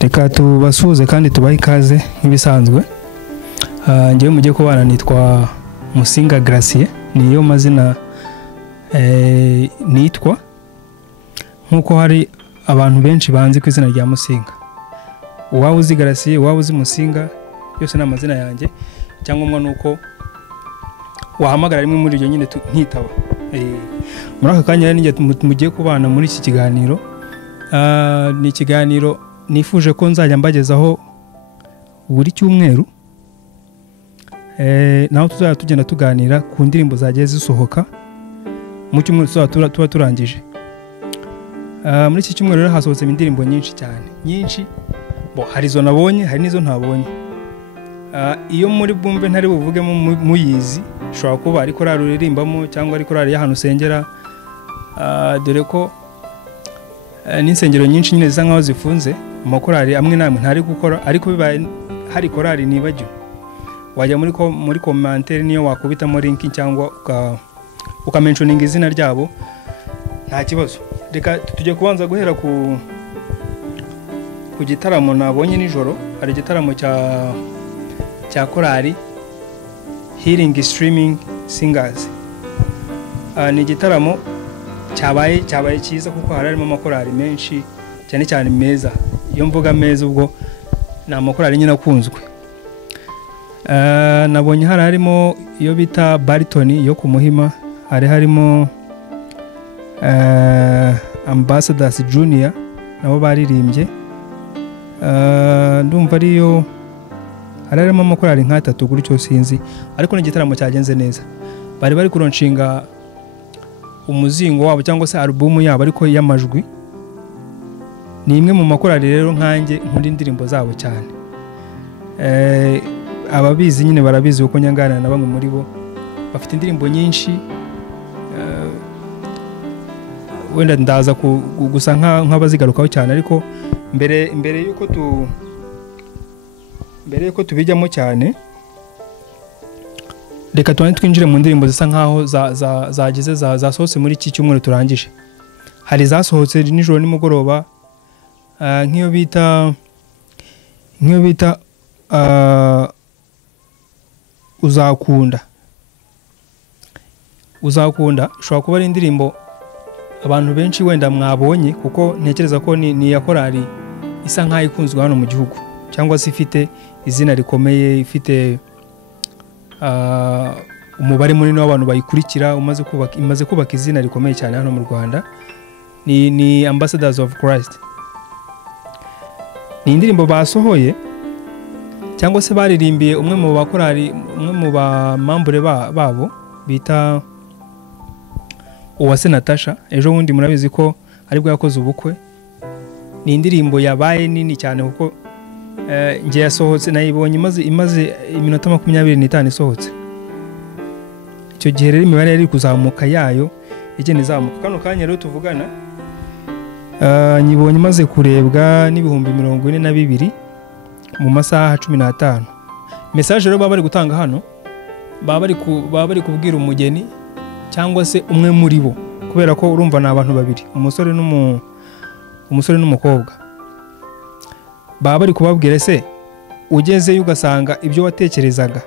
Reka tubasuhuze kandi tubahe ikaze nk'ibisanzwe. Ngiye mugiye kubana nitwa Musinga Gracier, niyo mazina nitwa, nkuko hari abantu benshi banzi ku izina rya Musinga. Uwawe uzi Gracier, uwawe uzi Musinga, yose ni amazina yanjye. Cyangwa nuko wahamagara rimwe muri ibyo nyine nkitaba. Muri aka kanya rero mugiye kubana muri iki kiganiro. Ni ikiganiro nifuje ko nzajya mbagezaho buri cyumweru, naho tuzajya tugenda tuganira ku ndirimbo zagiye zisohoka mu cyumweru tuba turangije. Muri iki cyumweru rero hasohotse indirimbo nyinshi cyane, nyinshi, hari izo nabonye, hari n'izo ntabonye. Iyo muri bumve ntari buvugemo muyizi, ushobora kuba ari korali uririmbamo cyangwa ari korali y'ahantu usengera, dore ko n'insengero nyinshi nyine zisa nkaho zifunze, amakorali amwe namwe ntari gukora, ariko bibaye hari korali nibagiwe, wajya muri commentaire niyo wakubitamo link cyangwa ukamentioninga izina ryabo, nta kibazo. Reka tujye kubanza guhera ku gitaramo nabonye nijoro. Hari igitaramo cya korali Healing Streaming Singers. Ni igitaramo cyabaye cyiza kuko harimo amakorali menshi cyane cyane meza. Iyo mvuga meza ubwo ni amakorali nyine akunzwe. Nabonye harimo iyo bita Baritoni yo ku Muhima, harimo Ambassadors Junior nabo baririmbye. Ndumva ariyo harimo amakorali nk'atatu guri cyo sinzi, ariko n'igitaramo cyagenze neza. Bari kuronshinga umuzingo wabo cyangwa se album yabo ariko y'amajwi. Ni imwe mu makorali rero nkanjye nkunda indirimbo zabo cyane. Ababizi nyine barabizi uko nyangana na bamwe muri bo bafite indirimbo nyinshi. Wenda ndaza gusa nk'abazigarukaho cyane, ariko mbere yuko tubijyamo cyane, reka twinjire mu ndirimbo zisa nkaho zagize zasohotse muri iki cyumweru turangije. Hari zasohotse nijoro nimugoroba, nk'iyo bita uzakunda ushobora kuba ari indirimbo abantu benshi wenda mwabonye, kuko ntekereza ko ni ya korali isa nkaho ikunzwe hano mu gihugu, cyangwa se ifite izina rikomeye, ifite umubare munini w'abantu bayikurikira, imaze kubaka izina rikomeye cyane hano mu Rwanda. Ni Ambassadors of Christ. Ni indirimbo basohoye cyangwa se baririmbiye umwe mu bakorali, umwe mu bamambure babo bita Uwase Natasha. Ejo bundi murabizi ko aribwo yakoze ubukwe. Ni indirimbo yabaye nini cyane kuko ngiye yasohotse nayibonye imaze iminota 25 isohotse. Icyo gihe rero imibare yari kuzamuka yayo igenda izamuka. Kano kanya rero tuvugana, nyibonye imaze kurebwa n'ibihumbi 42 mu masaha 15. Message rero baba bari gutanga hano, baba bari kubwira umugeni cyangwa se umwe muri bo, kubera ko urumva na abantu babiri, umusore n'umukobwa. Baba bari kubabwira se ugezeyo ugasanga ibyo watekerezaga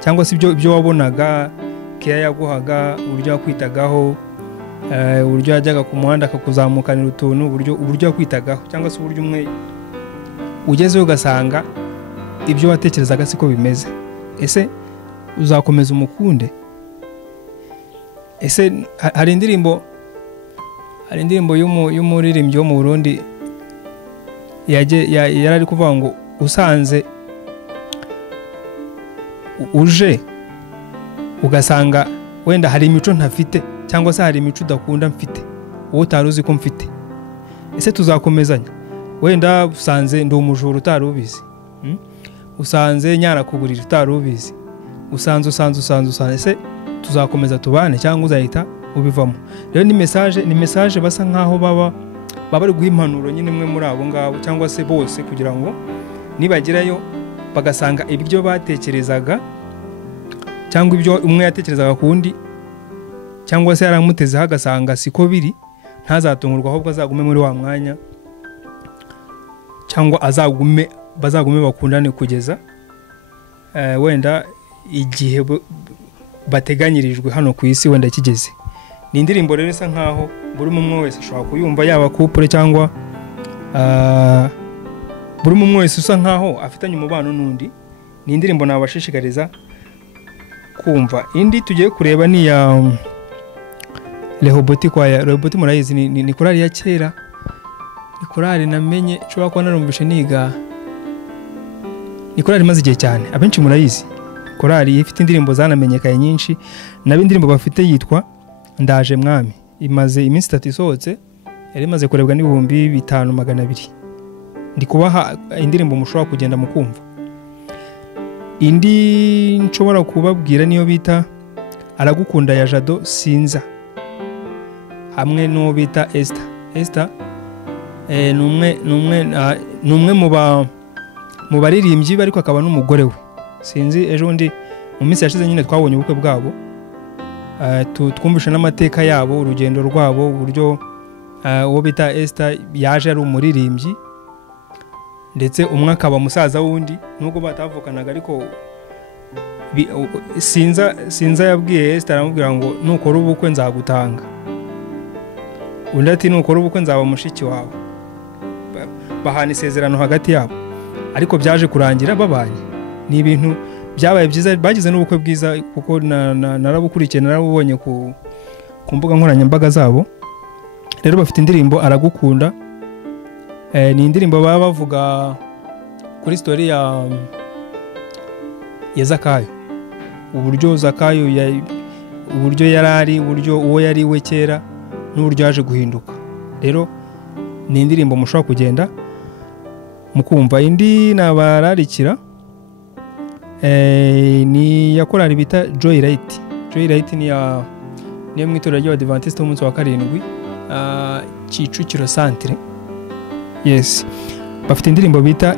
cyangwa se ibyo wabonaga, keya yaguhaga, uburyo yakwitagaho, uburyo yajyaga ku muhanda akakuzamukanira utuntu, uburyo yakwitagaho, cyangwa se uburyo umwe ugezeyo ugasanga ibyo watekerezaga siko bimeze. Ese uzakomeza umukunde? Ese hari indirimbo y'umuririmbyi wo mu Burundi yarari kuvuga ngo usanze uje ugasanga wenda hari imico ntafite, cyangwa se hari imico udakunda mfite, wowe utaruzi ko mfite, ese tuzakomezanya? Wenda usanze ndi umujura utarubizi, usanze nyara kuburira utarubizi, usanze ese tuzakomeza tubane cyangwa uzahita ubivamo? Rero ni message basa nkaho baba bari guha impanuro nyine imwe muri abo ngabo, cyangwa se bose, kugira ngo nibagerayo bagasanga ibyo batekerezaga cyangwa ibyo umwe yatekerezaga kundi, cyangwa se yaramuteze hagasanga siko biri, ntazatungurwa ahubwo azagume muri wa mwanya cyangwa bazagume bakundane kugeza wenda igihe bateganyirijwe hano ku isi wenda kigeze. Ni indirimbo rero isa nkaho buri umwe wese ashobora kuyumva, yaba couple cyangwa buri umwe wese usa nkaho afitanye umubano n'undi. Ni indirimbo nabashishikariza kumva. Indi tugiye kureba ni ya Rehoboth Choir. Rehoboth murayizi ni korali ya kera, ni korali namenye nshobora kuba narumvishe niga, ni korali maze igihe cyane, abenshi murayizi. Korali ifite indirimbo zanamenyekaye nyinshi, nabe indirimbo bafite yitwa Ndaje Mwami, imaze iminsi 3 isohotse, yari imaze kurebwa n'ibihumbi 5,200. Ndi kubaha indirimbo mushobora kugenda mukumva. Indi nshobora kubabwira niyo bita Aragukunda ya Jado Sinza, hamwe no bita Esther. Numwe mu baririmbyi ariko akaba n'umugore we. Sinzi ejo ndi mu minsi yashize nyine twabonye ubukwe bwabo, twumvisha n'amateka yabo, urugendo rwabo, uburyo uwo bita Esther yaje ari umuririmbyi, ndetse umwe akaba musaza wundi nubwo batavukanaga, ariko Sinza yabwiye Esther aramubwira ngo nukora ubukwe nzagutanga, undi ati nukora ubukwe nzaba mushiki wawe. Bahana isezerano hagati yabo, ariko byaje kurangira babanye. Ni ibintu byabaye byiza, bagize n'ubukwe bwiza, kuko narabukurikiye, narabubonye ku mbuga nkoranyambaga zabo. Rero bafite indirimbo Aragukunda. Ni indirimbo baba bavuga kuri story ya Zakayo, uburyo Zakayo uburyo yarari, uburyo uwo yari we kera n'uburyo yaje guhinduka. Rero ni indirimbo mushobora kugenda mukumva. Indi nabararikira ni yakorari bita Joyrite. Joyrite ni mu itorero ry'Abadventiste umunsi wa 7 Kicukiro Centre. Yes, bafite indirimbo bita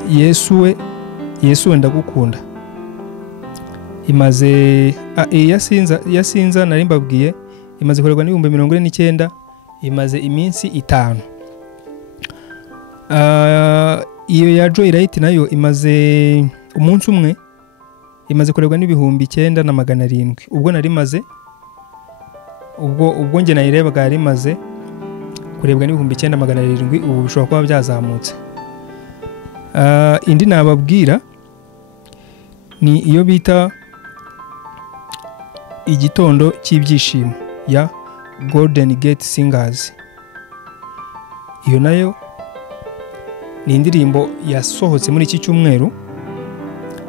Yesu Ndagukunda, imaze yasinza nari mbabwiye, imaze korerwa n'ibihumbi 49, imaze iminsi 5. Iyo ya Joyrite nayo imaze umunsi umwe, imaze korerwa n'ibihumbi 9,700. Ubwo nari maze ubwo nge nayirebaga yari maze kurebwa n'ibihumbi 9,700. ubu bishobora kuba byazamutse. Indi nababwira ni iyo bita Igitondo cy'ibyishimo ya Golden Gate Singers. Iyo nayo ni indirimbo yasohotse muri iki cyumweru,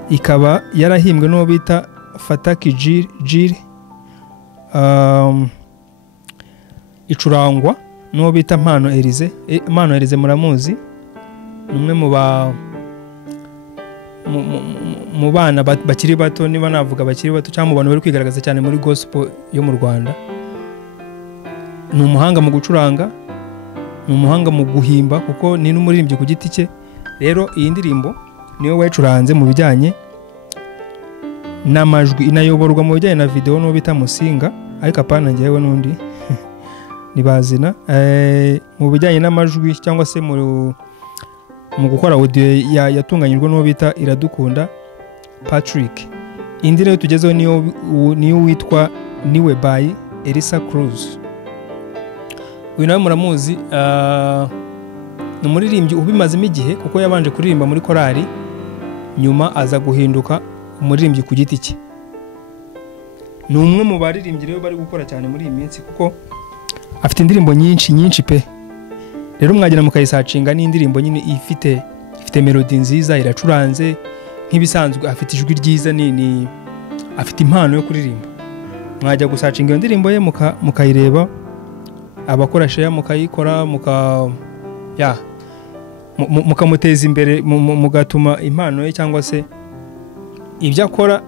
ikaba yarahimbwe n'uwo bita Fataki Jil, icurangwa n'uwo bita Mpano Elize muramuzi, numwe mu bana bakiri bato, niba navuga bakiri bato cyangwa mu bantu bari kwigaragaza cyane muri gospel yo mu Rwanda. Ni umuhanga mu gucuranga, ni umuhanga mu guhimba, kuko ni n'umuririmbyi ku giti cye. Rero iyi ndirimbo niyo wayicuranze mu bijyanye n'amajwi, inayoborwa mu bijyanye na video n'uwo bita Musinga, ariko apana ngewe n'undi nibazina. Mu bijyanye n'amajwi cyangwa se mu gukora audio yatunganyijwe n'uwo bita Iradukunda Patrick. Indi rero tugezeho niyo witwa Niwe by Elisa Cruz. Uyu nawe muramuzi, ni umuririmbyi ubimazemo igihe, kuko yabanje kuririmba muri korali, nyuma aza guhinduka umuririmbyi ku giti cye. Ni umwe mu baririmbyi rero bari gukora cyane muri iyi minsi, kuko afite indirimbo nyinshi pe. Rero mwagera mukayisacinga, ni indirimbo nyine ifite melody nziza, iracuranze nk'ibisanzwe, afite ijwi ryiza, afite impano yo kuririmba. Mwajya gusacinga iyo ndirimbo ye mukayireba, abakora share mukayikora, mukamuteza imbere, mugatuma impano ye cyangwa se ibyo akora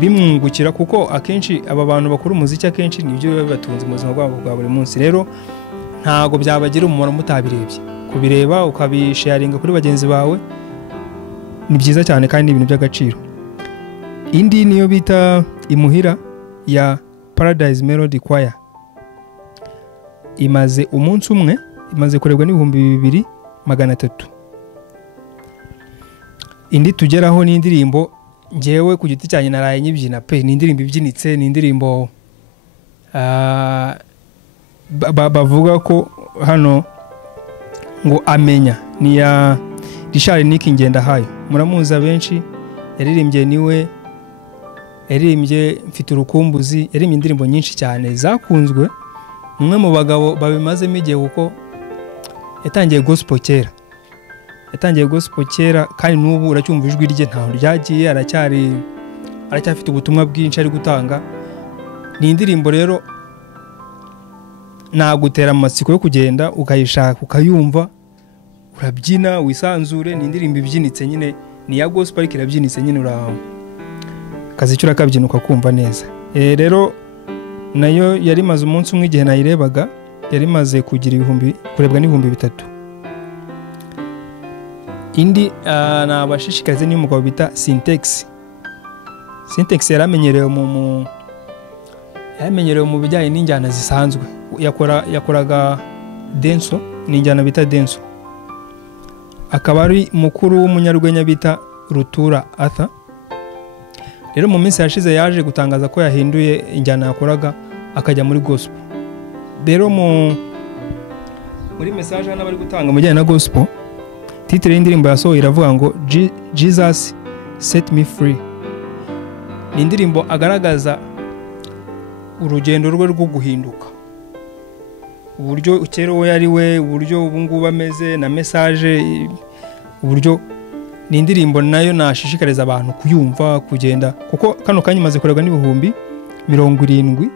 bimwungukira, kuko akenshi aba bantu bakora umuziki akenshi nibyo bibatunze mu buzima bwabo bwa buri munsi. Rero ntago byabagira umumaro mutabirebye. Kubireba ukabisharinga kuri bagenzi bawe ni byiza cyane, kandi ibintu by'agaciro. Indi niyo bita Imuhira ya Paradise Melody Choir, imaze umunsi umwe, imaze kurebwa n'ibihumbi 2,300. indi tugeraho ni indirimbo ngewe ku giti cyane naraye nyibyina pe, ni indirimbo ibyinitse, ni indirimbo bavuga ko hano ngo amenya, ni ya Richard Nick Ngendahayo, muramuza benshi, yaririmbye niwe, yaririmbye mfite urukumbuzi, yaririmbye indirimbo nyinshi cyane zakunzwe. Umwe mu bagabo babimazemo igihe kuko yatangiye gospel kera, kandi n'ubu uracyumva ijwi rye ntaho ryagiye, aracyafite ubutumwa bwinshi ari gutanga. Ni indirimbo rero nagutera amatsiko yo kugenda ukayishaka ukayumva, urabyina wisanzure. Ni indirimbo ibyinitse nyine, ni ya gospel ariko irabyinitse nyine, kazicyura kabyina ukakumva neza. Rero nayo yari maze umunsi umwe igihe nayirebaga, yari maze kugira kurebwa n'ibihumbi 3. Indi nabashishikarize ni umugabo bita Syntex yaramenyerewe mu bijyanye n'injyana zisanzwe, yakoraga denso, ni injyana bita denso. Akaba ari mukuru w'umunyarwenya bita Rutura Arthur. Rero mu minsi yashize yaje gutangaza ko yahinduye injyana yakoraga akajya muri gospel. Rero muri message hano bari gutanga mu bijyanye na gospel, titre y'indirimbo yasohoye iravuga ngo Jesus set me free. Ni indirimbo agaragaza urugendo rwe rwo guhinduka, uburyo kera we yari we, uburyo ubu ngubu ameze, na message, uburyo. Ni indirimbo nayo nashishikariza abantu kuyumva, kugenda, kuko kano kanya imaze kurebwa n'ibihumbi 70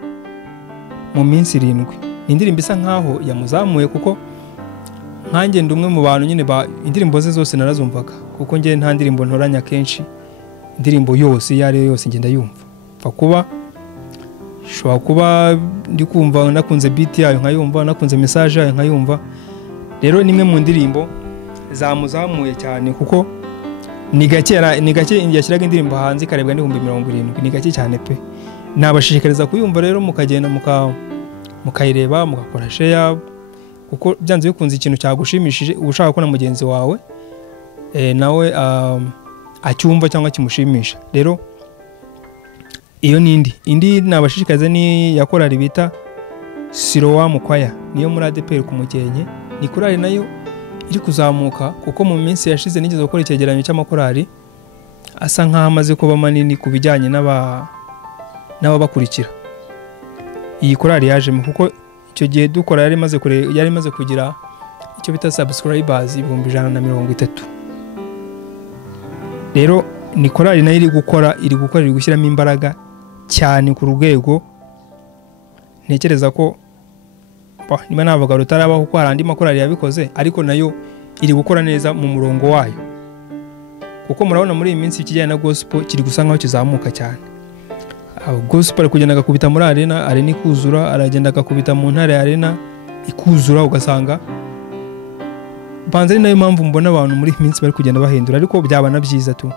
mu minsi 7. Ni indirimbo isa nkaho yamuzamuye, kuko nkanjye ndumwe mu bantu nyine indirimbo ze zose narazumvaga, kuko ngiye nta ndirimbo ntoranya kenshi, indirimbo yose yari yose ngenda yumva. Shobora kuba ndi kumva nakunze beat yayo nkayumva, nakunze message yayo nkayumva. Rero nimwe mu ndirimbo zamuzamuye cyane, kuko ni gake yashyiraga indirimbo hanze ikarebwa n'ibihumbi 70. Ni gake cyane pe. Nabashishikariza kuyumva rero, mukagenda mukayireba, mugakora share, kuko byanze bikunze ikintu cyagushimishije ubushaka ko na mugenzi wawe nawe acyumva cyangwa kimushimisha. Rero iyo indi nabashishikariza ni yakorari bita Siloam Choir, niyo muri ADPR ku Mukenke. Ni korari nayo iri kuzamuka, kuko mu minsi yashize nigeze gukora icyegeranyo cy'amakorari asa nkaho amaze kuba manini ku bijyanye n'ababakurikira. Iyi korari yajemo, kuko icyo gihe dukora yari maze kugira icyo bita subscribers 130. Rero ni korari nayo iri gushyiramo imbaraga cyane ku rwego ntekereza ko niba navuga rutarabaho, kuko hari andi makorari yabikoze, ariko nayo iri gukora neza mu murongo wayo. Kuko murabona muri iyi minsi ikijyanye na gospel kiri gusa nkaho kizamuka cyane. Gospel kugenda agakubita muri arena ikuzura, aragenda agakubita mu ntare arena ikuzura, ugasanga banze. Nayo mpamvu mbona abantu muri iyi minsi bari kugenda bahindura, ariko byaba na byiza tu.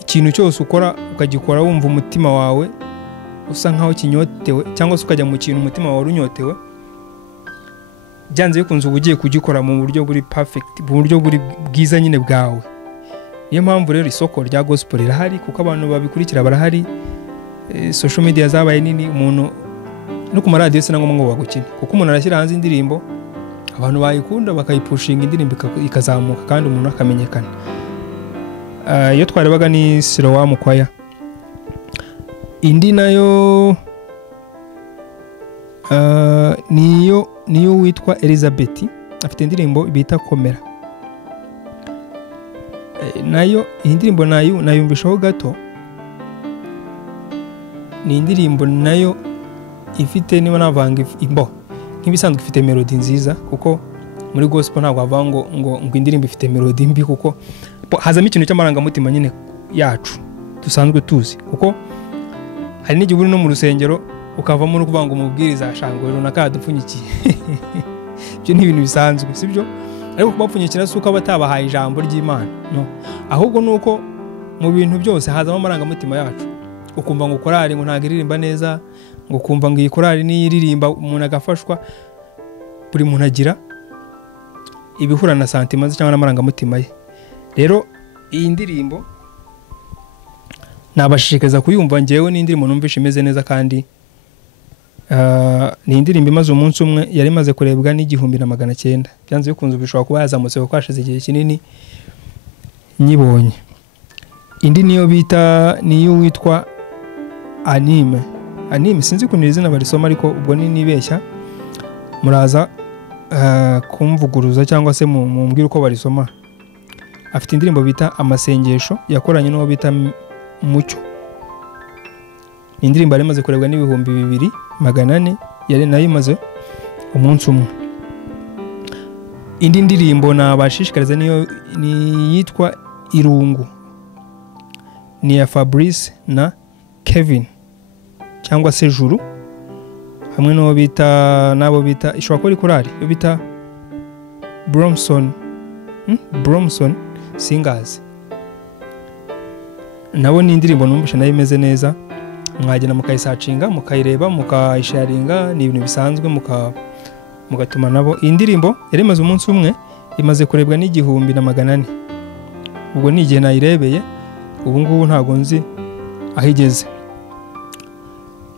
Ikintu cyose ukora ukagikora wumva umutima wawe usa nkaho kinyotewe, cyangwa se ukajya mu kintu umutima wawe unyotewe, byanze bikunze ugiye kugikora mu buryo buri perfect, mu buryo buri bwiza nyine bwawe. Niyo mpamvu rero isoko rya gospel rirahari, kuko abantu babikurikira barahari. Social media zabaye nini, umuntu no ku maradiyo se nangwa ngo bagukine, kuko umuntu arashyira hanze indirimbo, abantu bayikunda bakayipushinga, indirimbo ikazamuka kandi umuntu akamenyekana. Iyo twarebaga ni Siloam Choir. Indi nayo niyo witwa Elizabeth, afite indirimbo bita Komera. Nayo iyi ndirimbo nayumvishaho gato. Ni indirimbo nayo ifite, niba navanga nk'ibisanzwe ifite melody nziza, kuko muri gospel ntabwo bava ngo indirimbo ifite melody mbi, kuko hazamo ikintu cy'amarangamutima nyine yacu dusanzwe tuzi. Kuko hari n'igihe uri no mu rusengero ukavamo no kuvuga ngo umubwiriza ashangwe runaka yadupfunyikiye. Ibyo ni ibintu bisanzwe, sibyo? Ariko kubapfunyikira suko abatabahaye ijambo ry'Imana, no, ahubwo nuko mu bintu byose hazamo amarangamutima yacu. Ukumva ngo korari ngo ntago iririmba neza, ngo kumva ngo iyi korari ni iririmba umuntu agafashwa. Buri muntu agira ibihura na sentiments cyangwa n'amarangamutima ye. Rero iyi ndirimbo nabashishikariza kuyumva. Ngewe ni indirimbo numvishe imeze neza kandi ni indirimbo imaze umunsi umwe, yari imaze kurebwa n'1900. byanze bikunze bishobora kuba yazamutse kuko hashize igihe kinini nyibonye. Indi niyo witwa Anime sinzi kunira izina barisoma, ariko ubwo nibeshya muraza kumvuguruza cyangwa se mumbwira uko barisoma. Afite indirimbo bita Amasengesho yakoranye n'uwo bita Mucyo. Indirimbo yari imaze kurebwa n'2400, yari nayo imaze umunsi umwe. Indi ndirimbo nabashishikariza ni yitwa Irungu, ni ya Fabrice na Kevin cyangwa se Juru, hamwe n'uwo bita ishobora kuba ari korali yo bita Bromson Singers. Nabo ni indirimbo numvishe nayo imeze neza, mwagenda mukayisacinga mukayireba mukayisharinga, ni ibintu bisanzwe mugatuma nabo. Iyi ndirimbo yari imaze umunsi umwe, imaze kurebwa n'1400. ubwo ni igihe nayirebeye, ubu ngubu ntago nzi ahigeze.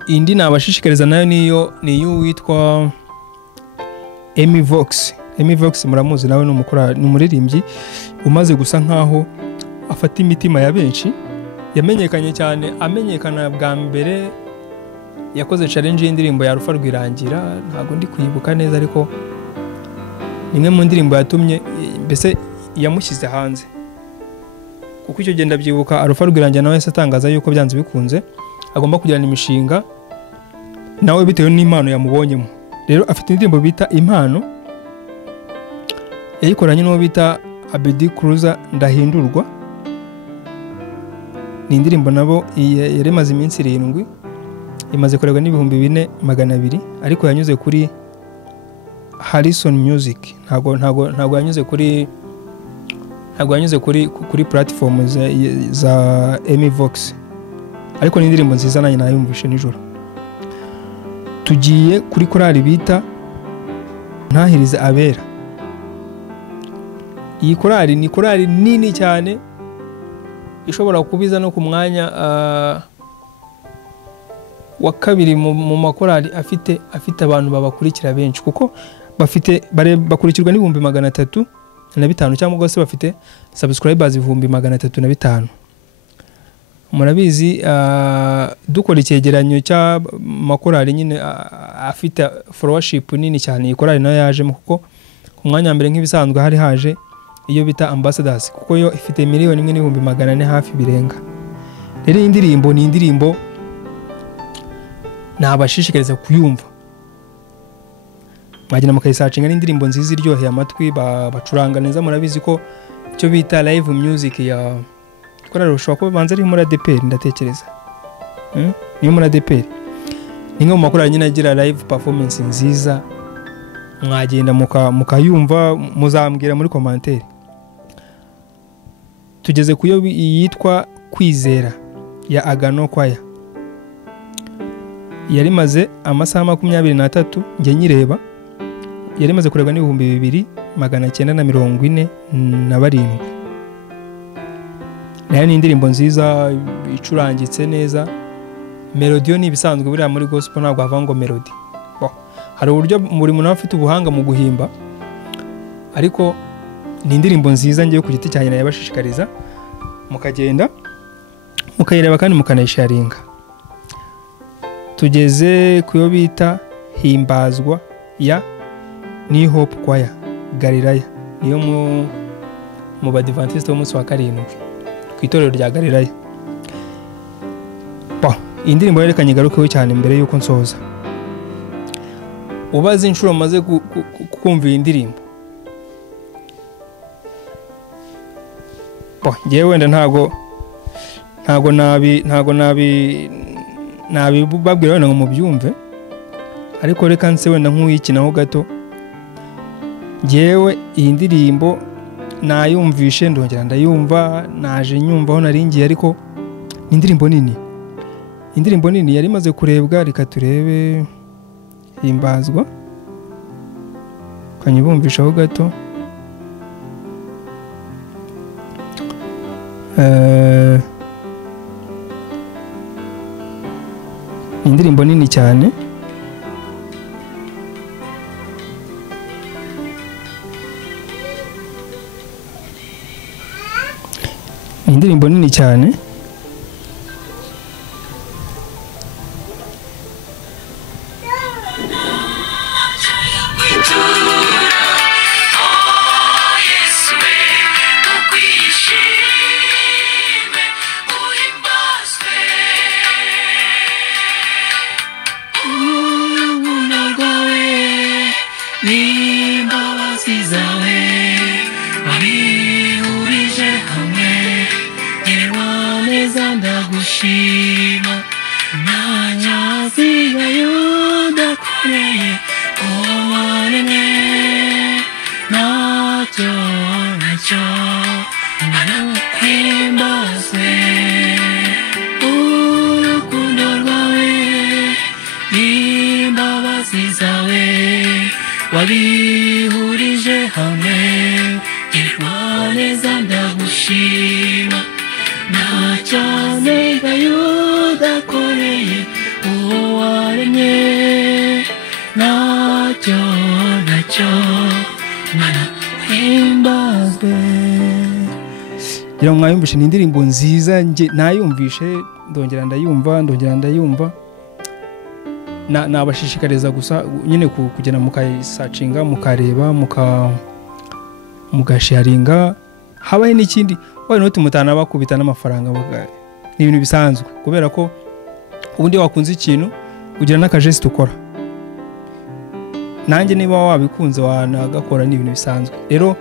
Indi nabashishikariza nayo niyo witwa Amy Vox. Muramuzi nawe n'umuririmbyi umaze gusa nkaho afata imitima ya benshi. Yamenyekanye cyane, amenyekana bwa mbere yakoze challenge y'indirimbo ya Rufa Rwirangira, ntago ndi kuyibuka neza, ariko nimwe mu ndirimbo yatumye mbese yamushyize hanze, kuko icyo genda byibuka Rufa Rwirangira nawe yatangaza yuko byanze bikunze agomba kugirana imishinga nawe bitewe n'impano yamubonyemo. Rero afite indirimbo bita Impano, yayikoranye n'uwo bita Abedi Cruiser Ndahindurwa. Ni indirimbo nabo yari imaze iminsi 7, imaze kurebwa n'4200, ariko yanyuze kuri Harrison Music. ntago yanyuze kuri platform za Amy Vox, ariko ni indirimbo nziza nanjye nayumvishe nijoro. Tugiye kuri korali bita Ntahirize Abera. Iyi korali ni korali nini cyane, ishobora kubiza no ku mwanya wa kabiri mu makorali afite abantu babakurikira benshi, kuko bakurikirwa n'350 cyangwa se bafite subscribers 350. Murabizi dukora icyegeranyo cya makorali nyine afite followership nini cyane. Ikorali nayo yaje kuko ku mwanya mbere nk'ibisanzwe hari haje iyo bita Ambassadors, kuko yo ifite 1,400,000 hafi birenga. Rero iyi ndirimbo ni indirimbo nabashishikariza kuyumva, mwagenda mukayisacinga. ni indirimbo nziza iryoheye amatwi, bacuranga neza. Murabizi ko icyo bita live music ya korali ushobora kuba banze ari muri ADPR, ndatekereza niyo muri ADPR. Ni nko mu makorali nyine agira live performance nziza, mwagenda mukayumva, muzambwira muri commentaire. Tugeze kuyo yitwa Kwizera ya Agano Choir. Yari maze amasaha 23 nge nyireba, yari maze kurebwa n'2947. Nayo ni indirimbo nziza icurangitse neza. Melody ni ibisanzwe buriya muri gospel ntabwo hava ngo melody. Hari uburyo muri muntu afite ubuhanga mu guhimba, ariko ni indirimbo nziza ngiye ku giti cyane nayabashishikariza, mukagenda mukayireba kandi mukanayisharinga. Tugeze kuyo bita Himbazwa ya New Hope Choir Galilaya, niyo mu Badventiste b'umunsi wa 7 ku itorero rya Galilaya. Indirimbo yerekanye garukeho cyane mbere yuko nsoza. Ubaze inshuro maze kumva iyi ndirimbo, ngewe wenda ntago babwira wenda ngo mubyumve, ariko reka nse wenda nk'uyikinaho gato. Ngewe iyi ndirimbo nayumvishe, ndongera ndayumva, naje nyumvaho naringiye, ariko ni indirimbo nini yari imaze kurebwa. Reka turebe Himbazwa, kanyibumvishaho gato. indirimbo nini cyane indirimbo nini cyane wabihurije hamwe irwaneza ndagushima ntacyane yudakoreye uwo waremye nacyo mana himbazwe. ngira ngo mwayumvishe ni indirimbo nziza nge nayumvishe ndongera ndayumva nabashishikariza gusa nyine kugena mukayisacinga mukareba mugasharinga habaye n'ikindi wari no tumutana bakubita n'amafaranga ni ibintu bisanzwe kubera ko ubundi wakunze ikintu ugira n'akajesti ukora nanjye niba wabikunze wanagakora ni ibintu bisanzwe. Rero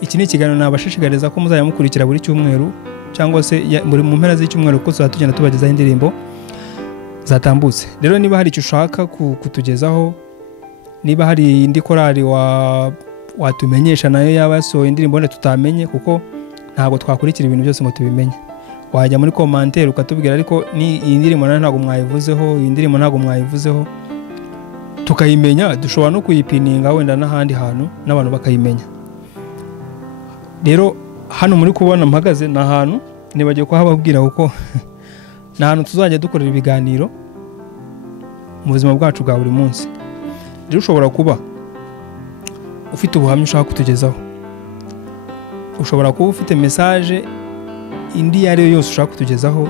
iki ni ikiganiro nabashishikariza ko muzajya mukurikira buri cyumweru cyangwa se muri mu mpera z'icyumweru ko tuzatugenda tubagezaho indirimbo zatambutse. Rero niba hari icyo ushaka kutugezaho, niba hari indi korali watumenyesha nayo yaba yasohoye indirimbo wenda tutamenye, kuko ntabwo twakurikira ibintu byose ngo tubimenye, wajya muri commentaire ukatubwira ariko ni iyi ndirimbo ntabwo mwayivuzeho, iyi ndirimbo ntabwo mwayivuzeho, tukayimenya. Dushobora no kuyipininga wenda n'ahandi hantu n'abantu bakayimenya. Rero hano muri kubona mpagaze na hantu nibagiye kuhababwira kuko na hantu tuzajya dukorera ibiganiro mu buzima bwacu bwa buri munsi. Rero ushobora kuba ufite ubuhamya ushaka kutugezaho, ushobora kuba ufite message indi yari yose ushaka kutugezaho,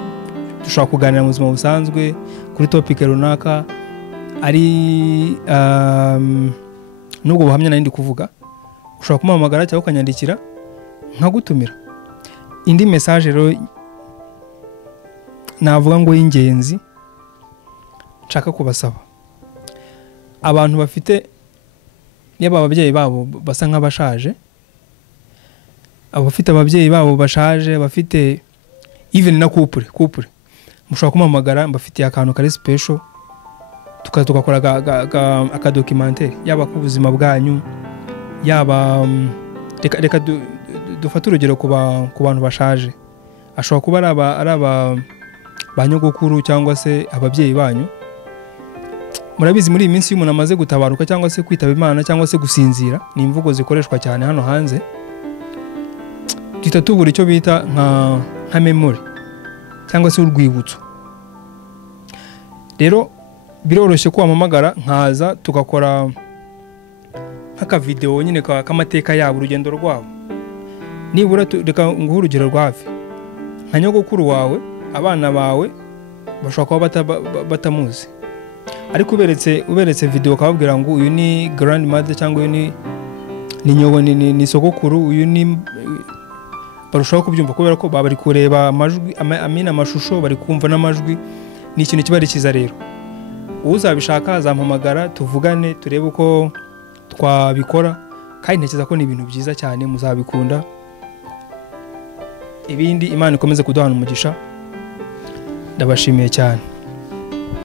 dushobora kuganira mu buzima busanzwe kuri topic runaka, ari nubwo buhamya nari ndi kuvuga, ushobora kumuhamagara cyangwa ukanyandikira nkagutumira. Indi message rero navuga ngo y'ingenzi nshaka kubasaba, abantu bafite yaba ababyeyi babo basa nk'abashaje, abafite ababyeyi babo bashaje, bafite even na couple mushobora kumuhamagara, mbafitiye akantu kari special tukakora akadocumentary yaba ku buzima bwanyu, yaba reka dufate urugero ku bantu bashaje. Ashobora kuba ari banyogokuru cyangwa se ababyeyi banyu. Murabizi muri iyi minsi y'umuntu amaze gutabaruka cyangwa se kwitaba Imana cyangwa se gusinzira, ni imvugo zikoreshwa cyane hano hanze, tubura icyo bita nka memory cyangwa se urwibutso. Rero biroroshye ko wamamagara nkaza tugakora nk'aka video nyine k'amateka yabo, urugendo rwabo. Nibura reka nguhe urugero rwa hafi, nka nyogokuru wawe, abana bawe bashobora kuba batamuzi, ariko uberetse video ukababwira ngo uyu ni grandmother cyangwa uyu ni sogokuru, uyu ni, barushaho kubyumva kubera ko bari kureba amajwi, amashusho, bari kumva n'amajwi. Ni ikintu kiba ari cyiza. Rero uzabishaka azampamagara tuvugane turebe uko twabikora, kandi ntekereza ko ni ibintu byiza cyane muzabikunda. Ibindi Imana ikomeze kuduhana umugisha. Ndabashimiye cyane.